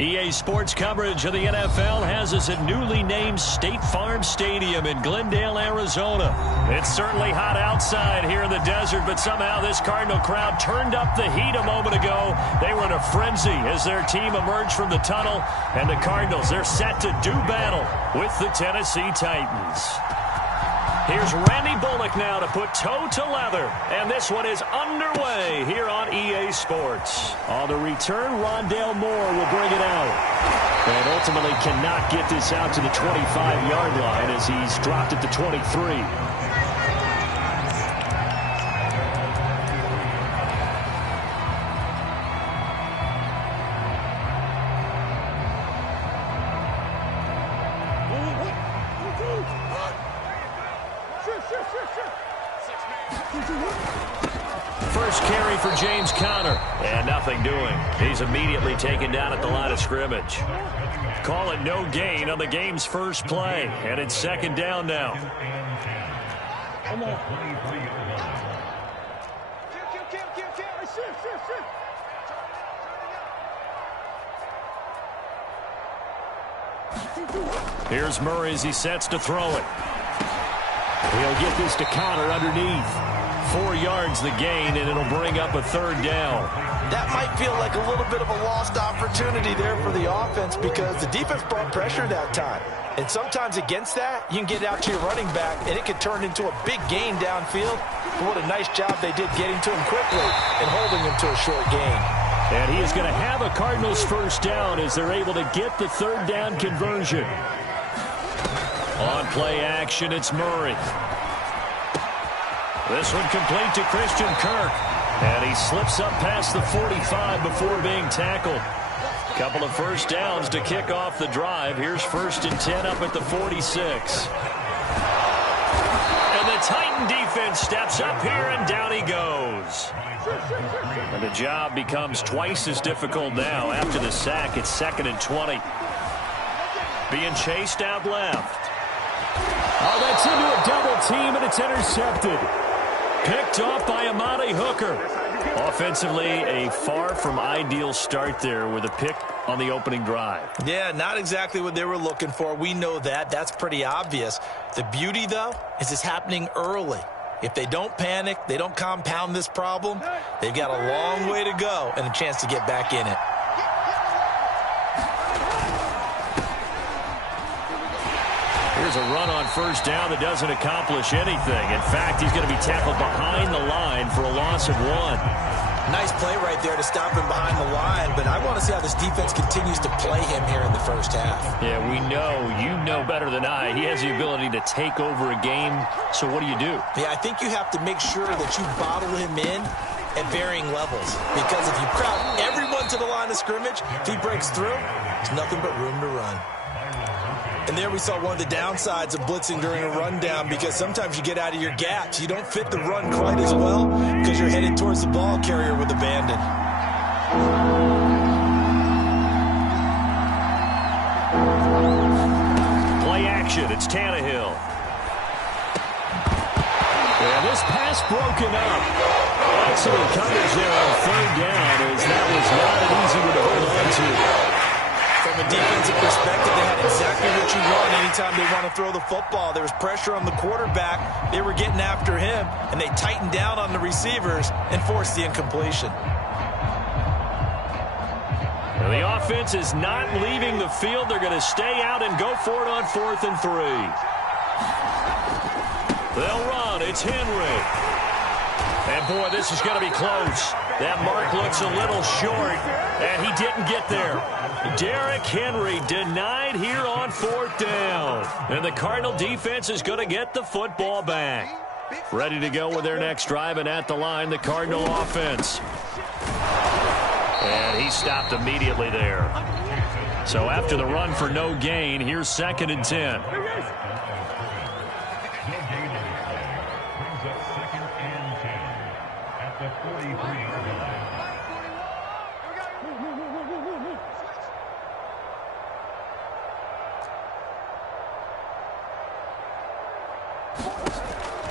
EA Sports coverage of the NFL has us at newly named State Farm Stadium in Glendale, Arizona. It's certainly hot outside here in the desert, but somehow this Cardinal crowd turned up the heat a moment ago. They were in a frenzy as their team emerged from the tunnel, and the Cardinals, they're set to do battle with the Tennessee Titans. Here's Randy Bullock now to put toe to leather, and this one is underway here on EA Sports. On the return, Rondale Moore will bring it out, and ultimately cannot get this out to the 25-yard line as he's dropped at the 23. First carry for James Conner, and nothing doing. He's immediately taken down at the line of scrimmage. Call it no gain on the game's first play, and it's second down now. Here's Murray as he sets to throw it. He'll get this to Conner underneath. 4 yards the gain, and it'll bring up a third down. That might feel like a little bit of a lost opportunity there for the offense because the defense brought pressure that time. And sometimes against that, you can get out to your running back, and it could turn into a big gain downfield. But what a nice job they did getting to him quickly and holding him to a short gain. And he is going to have a Cardinals first down as they're able to get the third down conversion. On play action, it's Murray. This one complete to Christian Kirk. And he slips up past the 45 before being tackled. Couple of first downs to kick off the drive. Here's 1st and 10 up at the 46. And the Titan defense steps up here, and down he goes. And the job becomes twice as difficult now. After the sack, it's 2nd and 20. Being chased out left. Oh, that's into a double team, and it's intercepted. Picked off by Amadi Hooker. Offensively, a far from ideal start there with a pick on the opening drive. Yeah, not exactly what they were looking for. We know that. That's pretty obvious. The beauty, though, is it's happening early. If they don't panic, they don't compound this problem, they've got a long way to go and a chance to get back in it. Here's a run on first down that doesn't accomplish anything. In fact, he's going to be tackled behind the line for a loss of 1. Nice play right there to stop him behind the line, but I want to see how this defense continues to play him here in the first half. Yeah, we know. You know better than I. He has the ability to take over a game, so what do you do? Yeah, I think you have to make sure that you bottle him in at varying levels, because if you crowd everyone to the line of scrimmage, if he breaks through, there's nothing but room to run. And there we saw one of the downsides of blitzing during a rundown, because sometimes you get out of your gaps. You don't fit the run quite as well because you're headed towards the ball carrier with abandon. Play action. It's Tannehill. And this pass broken up. Excellent coverage there on third down, as that was not an easy one to hold on to. From a defensive perspective, they had exactly what you want anytime they want to throw the football. There was pressure on the quarterback. They were getting after him, and they tightened down on the receivers and forced the incompletion. Well, the offense is not leaving the field. They're going to stay out and go for it on 4th and 3. They'll run. It's Henry. And, boy, this is going to be close. That mark looks a little short, and he didn't get there. Derrick Henry denied here on 4th down. And the Cardinal defense is going to get the football back. Ready to go with their next drive, and at the line, the Cardinal offense. And he stopped immediately there. So after the run for no gain, here's 2nd and 10.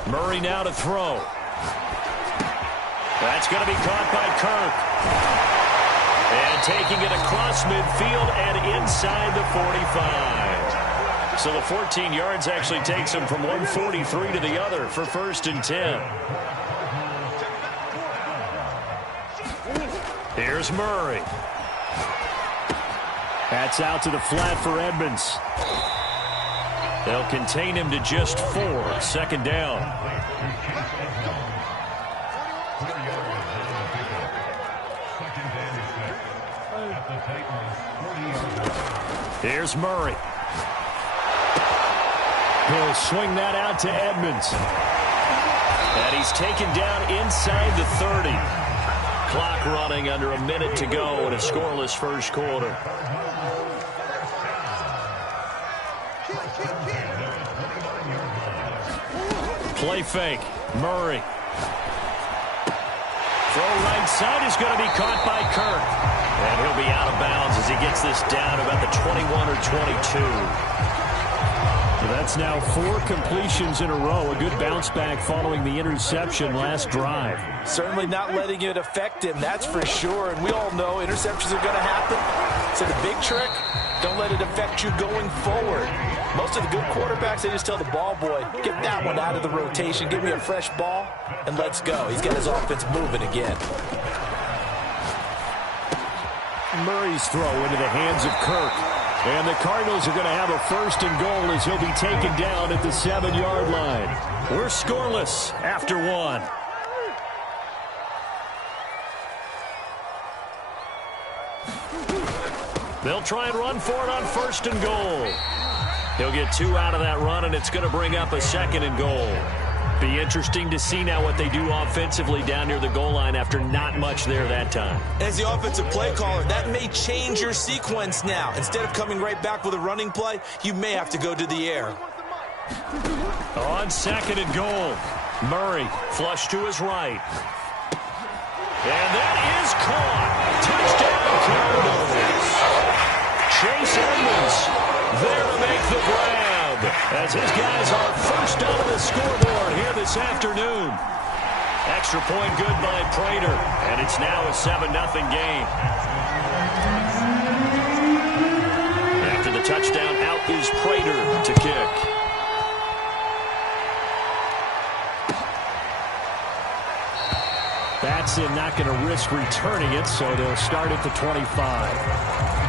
Murray now to throw. That's going to be caught by Kirk. And taking it across midfield and inside the 45. So the 14 yards actually takes him from 143 to the other for 1st and 10. Here's Murray. That's out to the flat for Edmonds. They'll contain him to just 4. 2nd down. Here's Murray. He'll swing that out to Edmonds. And he's taken down inside the 30. Clock running under a minute to go in a scoreless first quarter. Play fake. Murray. Throw right side is going to be caught by Kirk. And he'll be out of bounds as he gets this down about the 21 or 22. That's now 4 completions in a row. A good bounce back following the interception last drive. Certainly not letting it affect him, that's for sure. And we all know interceptions are going to happen. So the big trick, don't let it affect you going forward. Most of the good quarterbacks, they just tell the ball boy, get that one out of the rotation, give me a fresh ball, and let's go. He's got his offense moving again. Murray's throw into the hands of Kirk. And the Cardinals are going to have a 1st and goal as he'll be taken down at the 7-yard line. We're scoreless after 1. They'll try and run for it on 1st and goal. He'll get 2 out of that run, and it's going to bring up a 2nd and goal. Be interesting to see now what they do offensively down near the goal line after not much there that time. As the offensive play caller, that may change your sequence now. Instead of coming right back with a running play, you may have to go to the air. On 2nd and goal, Murray flush to his right. And that is caught. Touchdown Cardinals. Chase Edmonds there to make the grab. As his guys are first on the scoreboard here this afternoon. Extra point good by Prater, and it's now a 7-0 game. After the touchdown, out is Prater to kick. Batson not going to risk returning it, so they'll start at the 25.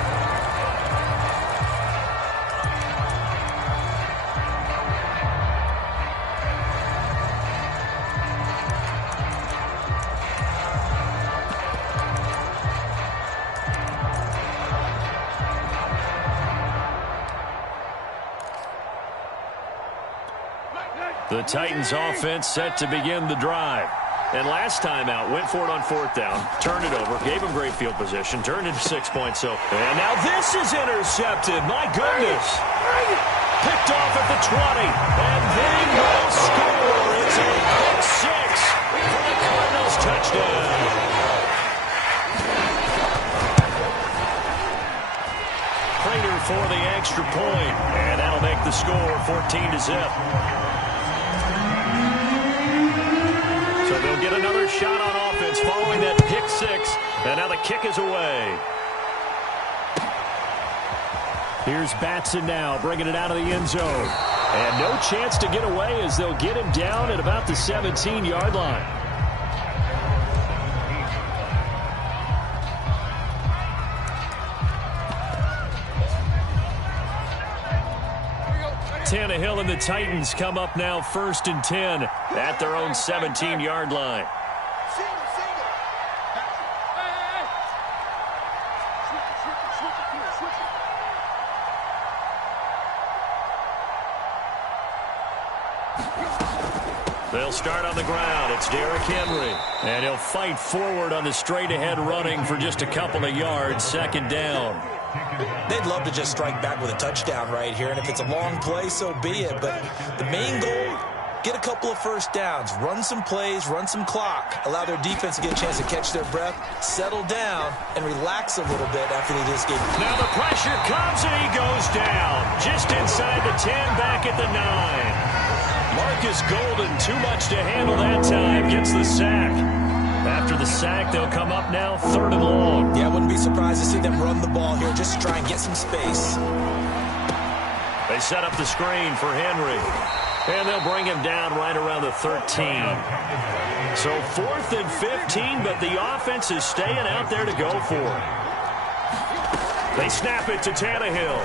The Titans offense set to begin the drive. And last time out, went for it on 4th down, turned it over, gave him great field position, turned it to 6 points. And now this is intercepted. My goodness. Picked off at the 20. And they will score. It's a pick 6 for the Cardinals touchdown. Prater for the extra point. And that'll make the score 14-0. So they'll get another shot on offense following that pick 6, and now the kick is away. Here's Batson now, bringing it out of the end zone. And no chance to get away as they'll get him down at about the 17-yard line. Tannehill and the Titans come up now 1st and 10 at their own 17-yard line. They'll start on the ground. It's Derrick Henry. And he'll fight forward on the straight-ahead running for just a couple of yards. 2nd down. They'd love to just strike back with a touchdown right here, and if it's a long play, so be it. But the main goal, get a couple of 1st downs, run some plays, run some clock, allow their defense to get a chance to catch their breath, settle down, and relax a little bit after they just get... Now the pressure comes, and he goes down. Just inside the 10, back at the 9. Marcus Golden, too much to handle that time, gets the sack. After the sack, they'll come up now 3rd and long. Yeah, I wouldn't be surprised to see them run the ball here just to try and get some space. They set up the screen for Henry. And they'll bring him down right around the 13. So 4th and 15, but the offense is staying out there to go for it. They snap it to Tannehill.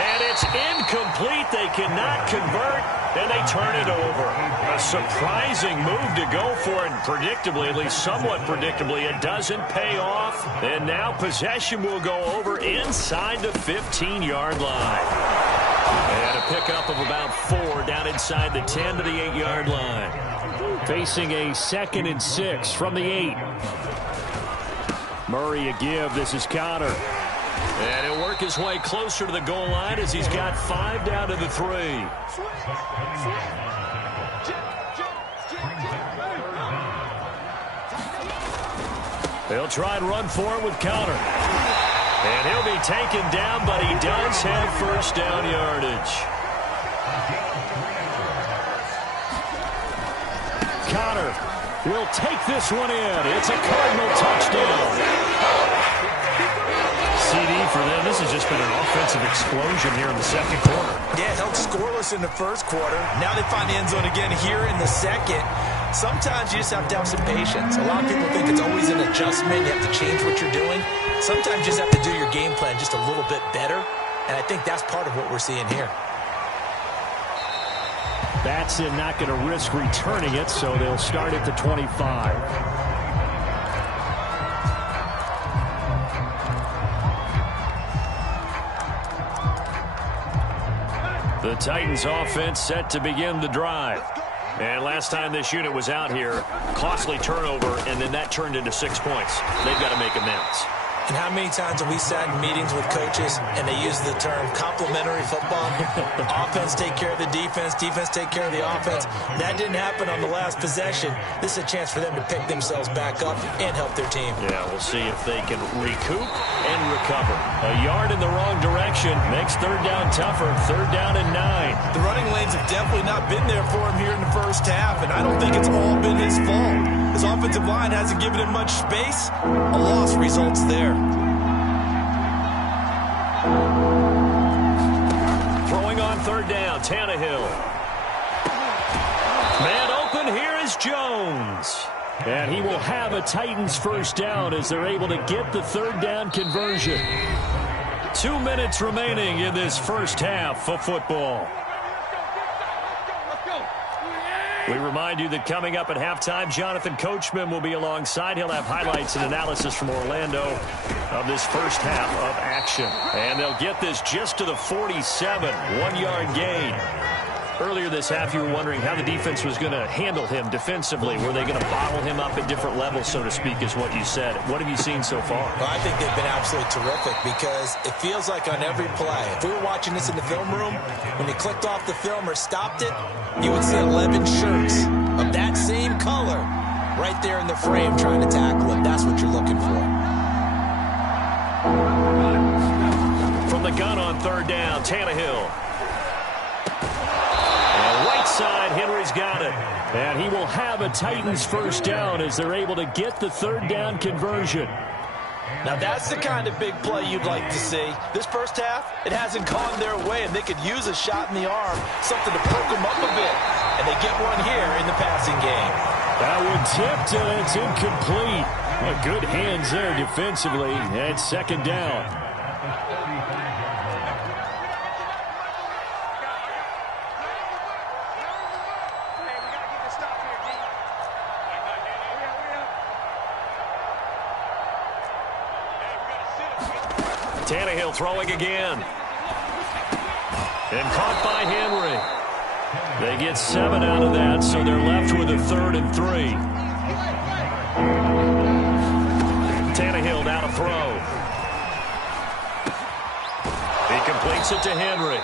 And it's incomplete. They cannot convert, and they turn it over. A surprising move to go for it. Predictably, at least somewhat predictably, it doesn't pay off. And now possession will go over inside the 15-yard line. And a pickup of about 4 down inside the 10 to the 8-yard line. Facing a 2nd and 6 from the 8. Murray a give. This is Connor. And he'll work his way closer to the goal line as he's got 5 down to the 3. They'll try and run for it with Connor. And he'll be taken down, but he does have 1st down yardage. Connor will take this one in. It's a Cardinal touchdown. CD for them. This has just been an offensive explosion here in the 2nd quarter. Yeah, held scoreless in the 1st quarter. Now they find the end zone again here in the 2nd. Sometimes you just have to have some patience. A lot of people think it's always an adjustment. You have to change what you're doing. Sometimes you just have to do your game plan just a little bit better. And I think that's part of what we're seeing here. Batson not going to risk returning it, so they'll start at the 25. The Titans offense set to begin the drive. And last time this unit was out here, costly turnover, and then that turned into 6 points. They've got to make amends. And how many times have we sat in meetings with coaches and they use the term complementary football? Offense take care of the defense, defense take care of the offense. That didn't happen on the last possession. This is a chance for them to pick themselves back up and help their team. Yeah, we'll see if they can recoup and recover. A yard in the wrong direction makes 3rd down tougher. 3rd down and 9. The running lanes have definitely not been there for him here in the 1st half, and I don't think it's all been his fault. His offensive line hasn't given him much space. A loss results there. Throwing on 3rd down, Tannehill. Man open, here is Jones. And he will have a Titans 1st down as they're able to get the 3rd down conversion. 2 minutes remaining in this 1st half of football. We remind you that coming up at halftime, Jonathan Coachman will be alongside. He'll have highlights and analysis from Orlando of this 1st half of action. And they'll get this just to the 47, 1-yard gain. Earlier this half, you were wondering how the defense was going to handle him defensively. Were they going to bottle him up at different levels, so to speak, is what you said. What have you seen so far? Well, I think they've been absolutely terrific because it feels like on every play, if we were watching this in the film room, when you clicked off the film or stopped it, you would see 11 shirts of that same color right there in the frame trying to tackle him. That's what you're looking for. From the gun on 3rd down, Tannehill. Right side, Henry's got it. And he will have a Titans 1st down as they're able to get the 3rd down conversion. Now that's the kind of big play you'd like to see. This 1st half, it hasn't gone their way, and they could use a shot in the arm, something to perk them up a bit. And they get one here in the passing game. That one tipped, and it's incomplete. Well, good hands there defensively, and 2nd down. Tannehill throwing again. And caught by Henry. They get 7 out of that, so they're left with a 3rd and 3. Tannehill now to throw. He completes it to Henry.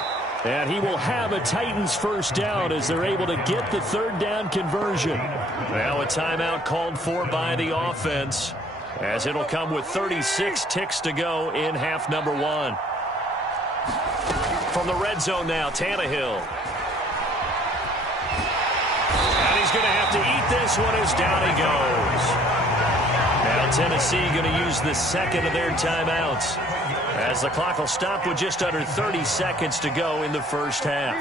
And he will have a Titans 1st down as they're able to get the 3rd down conversion. Now a timeout called for by the offense, as it'll come with 36 ticks to go in half number 1. From the red zone now, Tannehill. And he's going to have to eat this one as down he goes. Now Tennessee going to use the second of their timeouts, as the clock will stop with just under 30 seconds to go in the first half.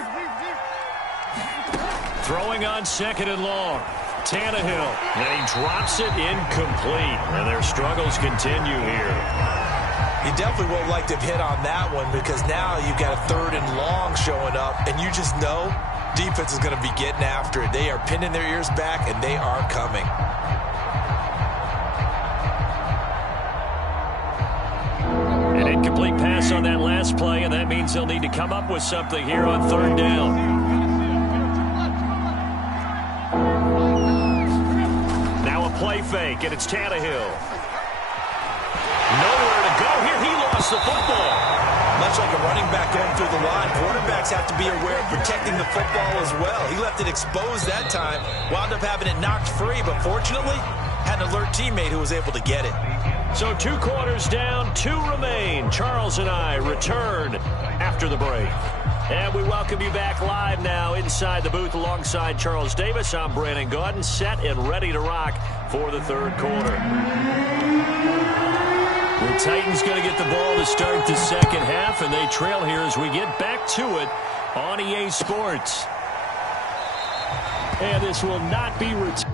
Throwing on second and long. Tannehill, and he drops it incomplete, and their struggles continue here. You definitely would have liked to have hit on that one, because now you've got a third and long showing up, and you just know defense is going to be getting after it. They are pinning their ears back, and they are coming. An incomplete pass on that last play, and that means they'll need to come up with something here on third down. Play fake, and it's Tannehill. Nowhere to go here. He lost the football. Much like a running back going through the line, quarterbacks have to be aware of protecting the football as well. He left it exposed that time, wound up having it knocked free, but fortunately, had an alert teammate who was able to get it. So 2 quarters down, 2 remain. Charles and I return after the break. And we welcome you back live now inside the booth alongside Charles Davis. I'm Brandon Gaudin, set and ready to rock for the third quarter. The Titans going to get the ball to start the second half, and they trail here as we get back to it on EA Sports. And this will not be returned.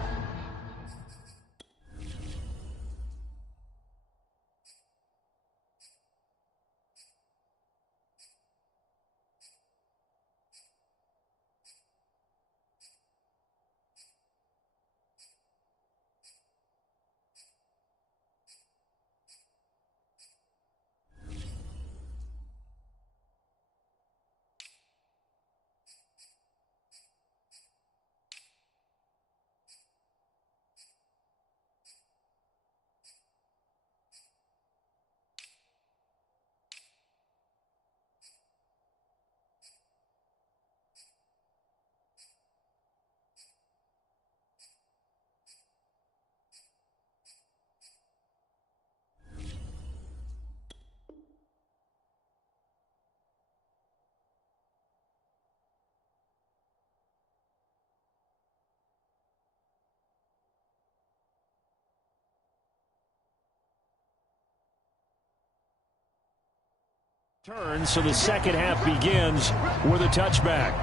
Turn, so the second half begins with a touchback.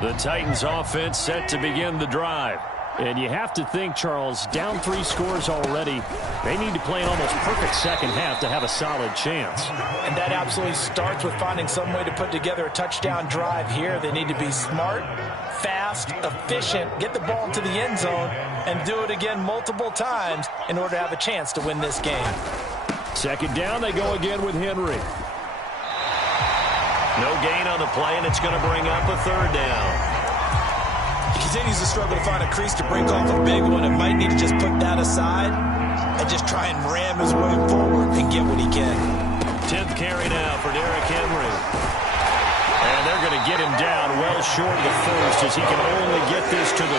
The Titans offense set to begin the drive. And you have to think, Charles, down 3 scores already. They need to play an almost perfect second half to have a solid chance. And that absolutely starts with finding some way to put together a touchdown drive here. They need to be smart, fast, efficient, get the ball into the end zone, and do it again multiple times in order to have a chance to win this game. Second down, they go again with Henry. No gain on the play, and it's going to bring up a third down. He continues to struggle to find a crease to break off a big one, and might need to just put that aside and just try and ram his way forward and get what he can. 10th carry now for Derrick Henry. And they're going to get him down well short of the first, as he can only get this to the 30.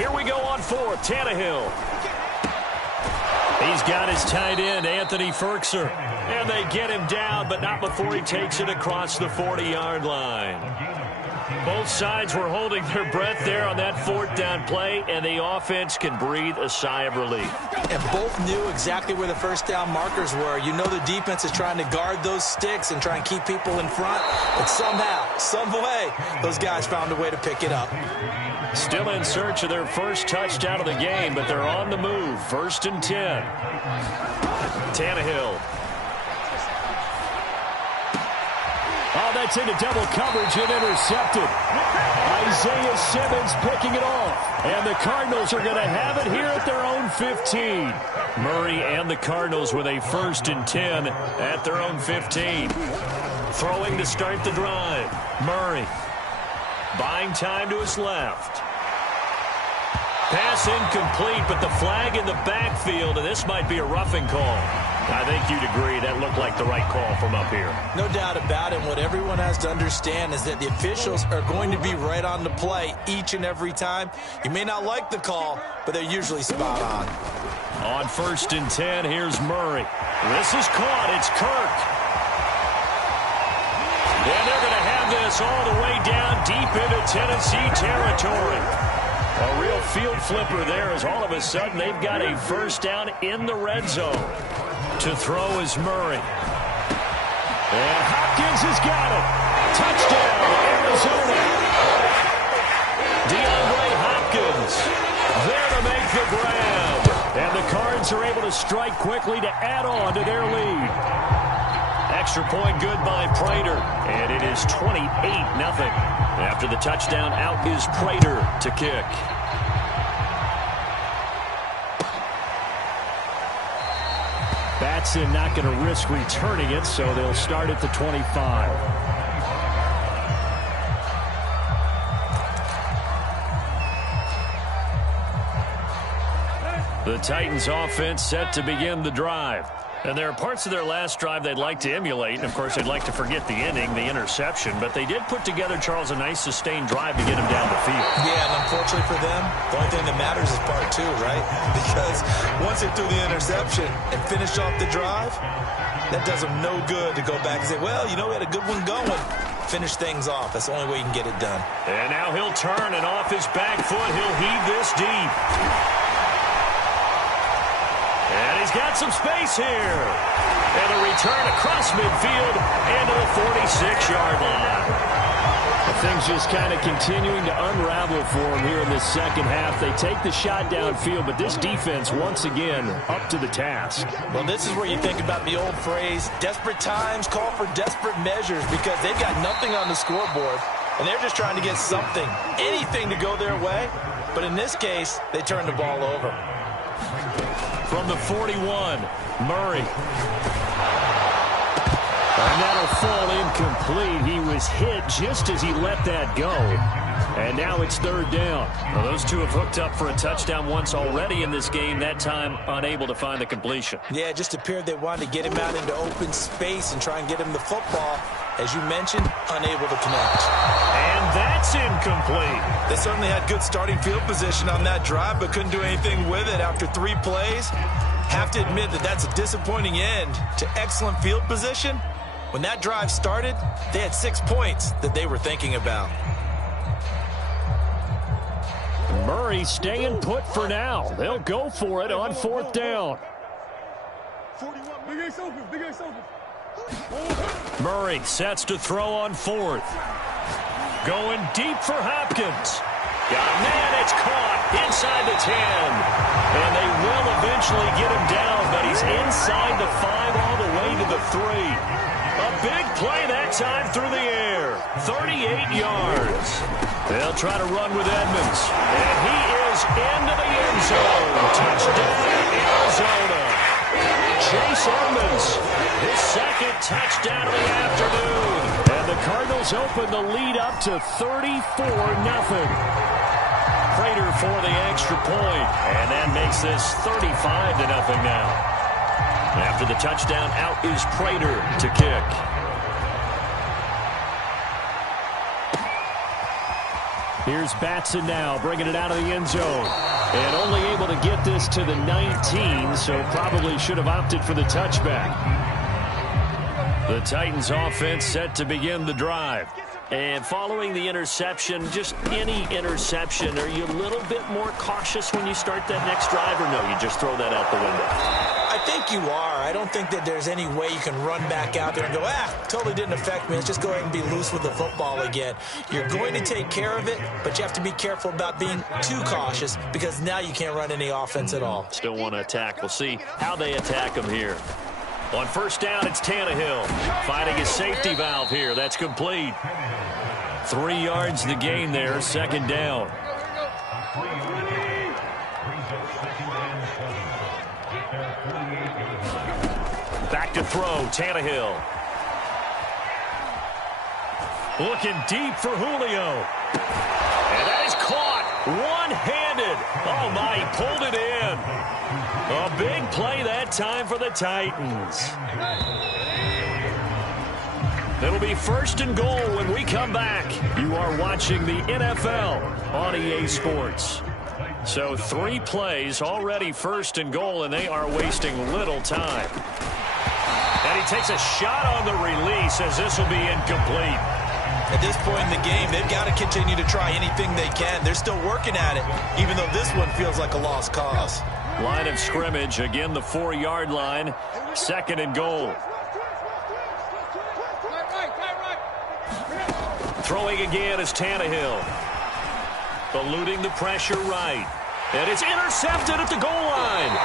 Here we go on fourth. Tannehill. He's got his tight end, Anthony Ferkser. And they get him down, but not before he takes it across the 40-yard line. Both sides were holding their breath there on that 4th down play, and the offense can breathe a sigh of relief. And both knew exactly where the first down markers were. You know the defense is trying to guard those sticks and try and keep people in front. But somehow, some way, those guys found a way to pick it up. Still in search of their first touchdown of the game, but they're on the move. 1st and 10. Tannehill. Oh, that's into double coverage and intercepted. Isaiah Simmons picking it off. And the Cardinals are going to have it here at their own 15. Murray and the Cardinals with a 1st and 10 at their own 15. Throwing to start the drive. Murray. Buying time to his left. Pass incomplete, but the flag in the backfield, and this might be a roughing call. I think you'd agree that looked like the right call from up here. No doubt about it. What everyone has to understand is that the officials are going to be right on the play each and every time. You may not like the call, but they're usually spot on. On 1st and 10, here's Murray. This is caught. It's Kirk. And they're going to have this all the way down deep into Tennessee territory. A real field flipper there as all of a sudden they've got a first down in the red zone. To throw is Murray. And Hopkins has got it. Touchdown, Arizona. DeAndre Hopkins there to make the grab. And the Cards are able to strike quickly to add on to their lead. Extra point good by Prater. And it is 28-0. After the touchdown, out is Prater to kick. Batson not going to risk returning it, so they'll start at the 25. The Titans offense set to begin the drive. And there are parts of their last drive they'd like to emulate. And, of course, they'd like to forget the inning, the interception. But they did put together, Charles, a nice sustained drive to get him down the field. Yeah, and unfortunately for them, the only thing that matters is part two, right? Because once they threw the interception and finished off the drive, that does them no good to go back and say, well, you know, we had a good one going. Finish things off. That's the only way you can get it done. And now he'll turn, and off his back foot, he'll heave this deep. And he's got some space here. And a return across midfield and to the 46-yard line. Things just kind of continuing to unravel for him here in this second half. They take the shot downfield, but this defense, once again, up to the task. Well, this is where you think about the old phrase, desperate times call for desperate measures, because they've got nothing on the scoreboard, and they're just trying to get something, anything to go their way. But in this case, they turn the ball over. From the 41, Murray. And that'll fall incomplete. He was hit just as he let that go. And now it's third down. Well, those two have hooked up for a touchdown once already in this game, that time unable to find the completion. Yeah, it just appeared they wanted to get him out into open space and try and get him the football. As you mentioned, unable to connect. And that's incomplete. They certainly had good starting field position on that drive, but couldn't do anything with it after 3 plays. Have to admit that that's a disappointing end to excellent field position. When that drive started, they had 6 points that they were thinking about. Murray staying put for now. They'll go for it on fourth down. Murray sets to throw on fourth. Going deep for Hopkins. Got a man, it's caught inside the 10. And they will eventually get him down, but he's inside the 5 all the way to the 3. A big play that time through the air. 38 yards. They'll try to run with Edmonds. And he is into the end zone. Touchdown, Arizona. Chase Edmonds, his second touchdown of the afternoon. And the Cardinals open the lead up to 34-0. Prater for the extra point. And that makes this 35-0 now. After the touchdown, out is Prater to kick. Here's Batson now, bringing it out of the end zone. And only able to get this to the 19, so probably should have opted for the touchback. The Titans offense set to begin the drive. And following the interception, just any interception, are you a little bit more cautious when you start that next drive, or no, you just throw that out the window? I think you are. I don't think that there's any way you can run back out there and go, totally didn't affect me. Let's just go ahead and be loose with the football again. You're going to take care of it, but you have to be careful about being too cautious, because now you can't run any offense at all. Still want to attack. We'll see how they attack him here. On first down, it's Tannehill finding his safety valve here. That's complete. 3 yards the gain there, second down. Back to throw, Tannehill. Looking deep for Julio. And that is caught one-handed. good. Oh, my, he pulled it in. A big play that time for the Titans. It'll be 1st and goal when we come back. You are watching the NFL on EA Sports. So 3 plays already 1st and goal, and they are wasting little time. And he takes a shot on the release as this will be incomplete. At this point in the game, they've got to continue to try anything they can. They're still working at it, even though this one feels like a lost cause. Line of scrimmage, again the 4-yard line. 2nd and goal. Throwing again is Tannehill. Eluding the pressure right. And it's intercepted at the goal line.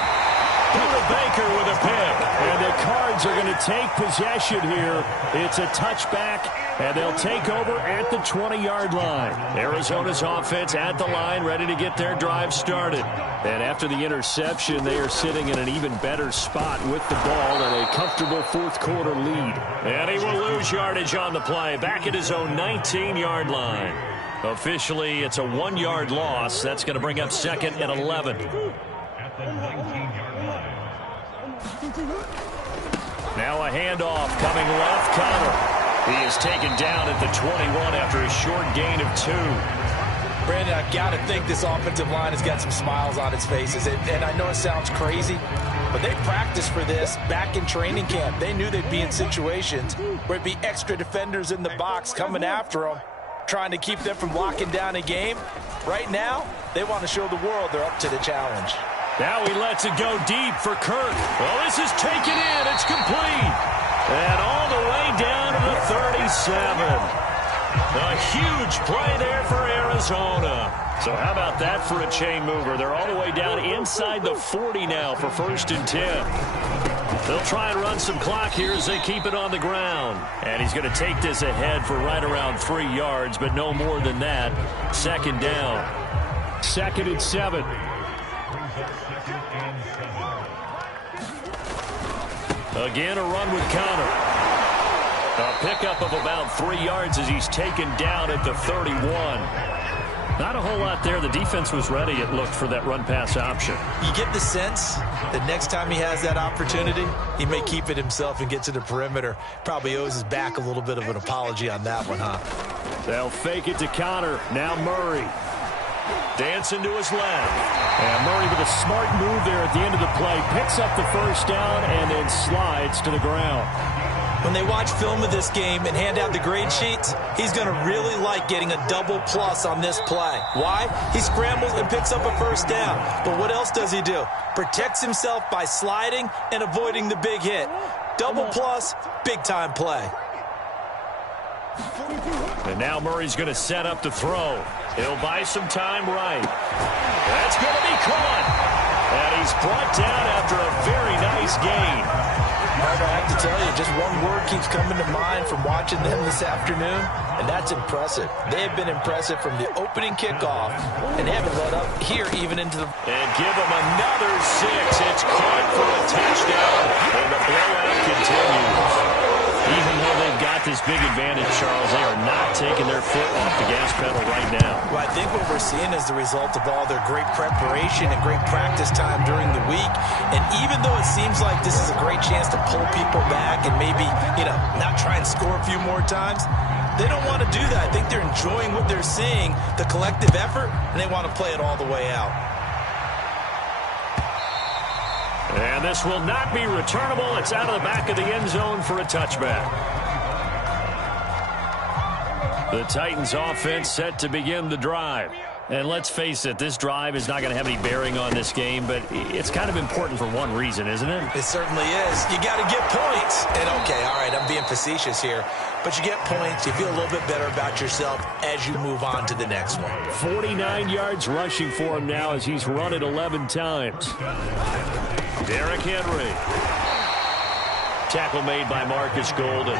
Buda Baker with a pick. And the Cards are going to take possession here. It's a touchback, and they'll take over at the 20-yard line. Arizona's offense at the line, ready to get their drive started. And after the interception, they are sitting in an even better spot with the ball and a comfortable 4th-quarter lead. And he will lose yardage on the play, back at his own 19-yard line. Officially, it's a 1-yard loss. That's going to bring up 2nd and 11. Now a handoff coming left. Connor. He is taken down at the 21 after a short gain of 2. Brandon, I've got to think this offensive line has got some smiles on its faces. And I know it sounds crazy, but they practiced for this back in training camp. They knew they'd be in situations where it'd be extra defenders in the box coming after them, trying to keep them from locking down a game. Right now, they want to show the world they're up to the challenge. Now he lets it go deep for Kirk. Well, this is taken in. It's complete. And all the way down to the 37. A huge play there for Arizona. So how about that for a chain mover? They're all the way down inside the 40 now for 1st and 10. They'll try and run some clock here as they keep it on the ground. And he's going to take this ahead for right around 3 yards, but no more than that. 2nd down. 2nd and 7. Again, a run with Connor. A pickup of about 3 yards as he's taken down at the 31. Not a whole lot there. The defense was ready, it looked, for that run-pass option. You get the sense that next time he has that opportunity, he may keep it himself and get to the perimeter. Probably owes his back a little bit of an apology on that one, huh? They'll fake it to Connor. Now Murray. Dancing to his left. And Murray with a smart move there at the end of the play. Picks up the 1st down and then slides to the ground. When they watch film of this game and hand out the grade sheets, he's going to really like getting a double plus on this play. Why? He scrambles and picks up a 1st down. But what else does he do? Protects himself by sliding and avoiding the big hit. Double plus, big-time play. And now Murray's going to set up to throw. He'll buy some time right. That's going to be caught. And he's brought down after a very nice gain. I have to tell you, just one word keeps coming to mind from watching them this afternoon, and that's impressive. They have been impressive from the opening kickoff, and they haven't let up here even into the... And give them another 6. It's caught for a touchdown, and the blowout continues. Even though they've got this big advantage, Charles, they are not taking their foot off the gas pedal right now. Well, I think what we're seeing is the result of all their great preparation and great practice time during the week. And even though it seems like this is a great chance to pull people back and maybe, not try and score a few more times, they don't want to do that. I think they're enjoying what they're seeing, the collective effort, and they want to play it all the way out. And this will not be returnable. It's out of the back of the end zone for a touchback. The Titans offense set to begin the drive. And let's face it, this drive is not going to have any bearing on this game, but it's kind of important for one reason, isn't it? It certainly is. You got to get points. And okay, all right, I'm being facetious here, but you get points, you feel a little bit better about yourself as you move on to the next one. 49 yards rushing for him now as he's run it 11 times. Derrick Henry. Tackle made by Marcus Golden.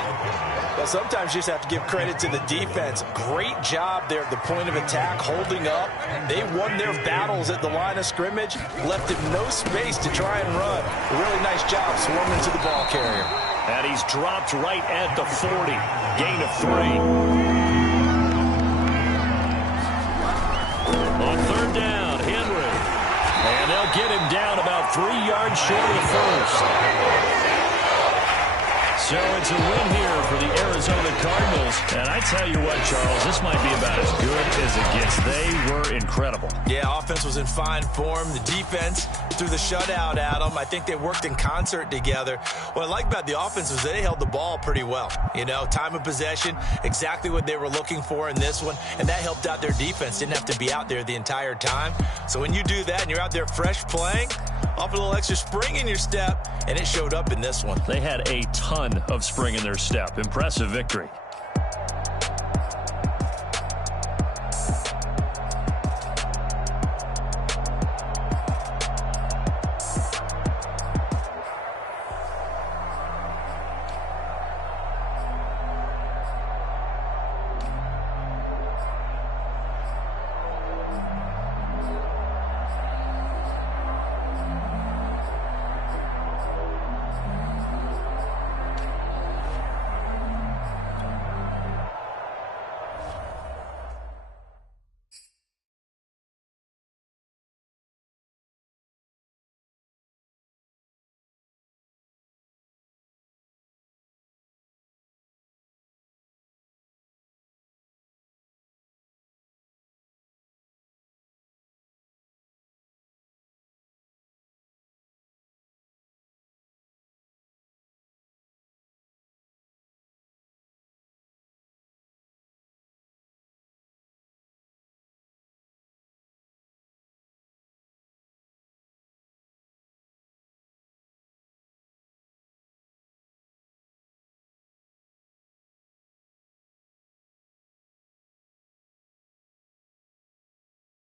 Well, sometimes you just have to give credit to the defense. Great job there at the point of attack, holding up. They won their battles at the line of scrimmage, left him no space to try and run. A really nice job swarming to the ball carrier. And he's dropped right at the 40. Gain of 3. On 3rd down, Henry. get him down about 3 yards short of the first. So it's a win here for the Arizona Cardinals. And I tell you what, Charles, this might be about as good as it gets. They were incredible. Yeah, offense was in fine form. The defense threw the shutout at them. I think they worked in concert together. What I like about the offense was they held the ball pretty well. You know, time of possession, exactly what they were looking for in this one. And that helped out their defense. Didn't have to be out there the entire time. So when you do that and you're out there fresh playing, off a little extra spring in your step, and it showed up in this one. They had a ton of spring in their step. Impressive victory.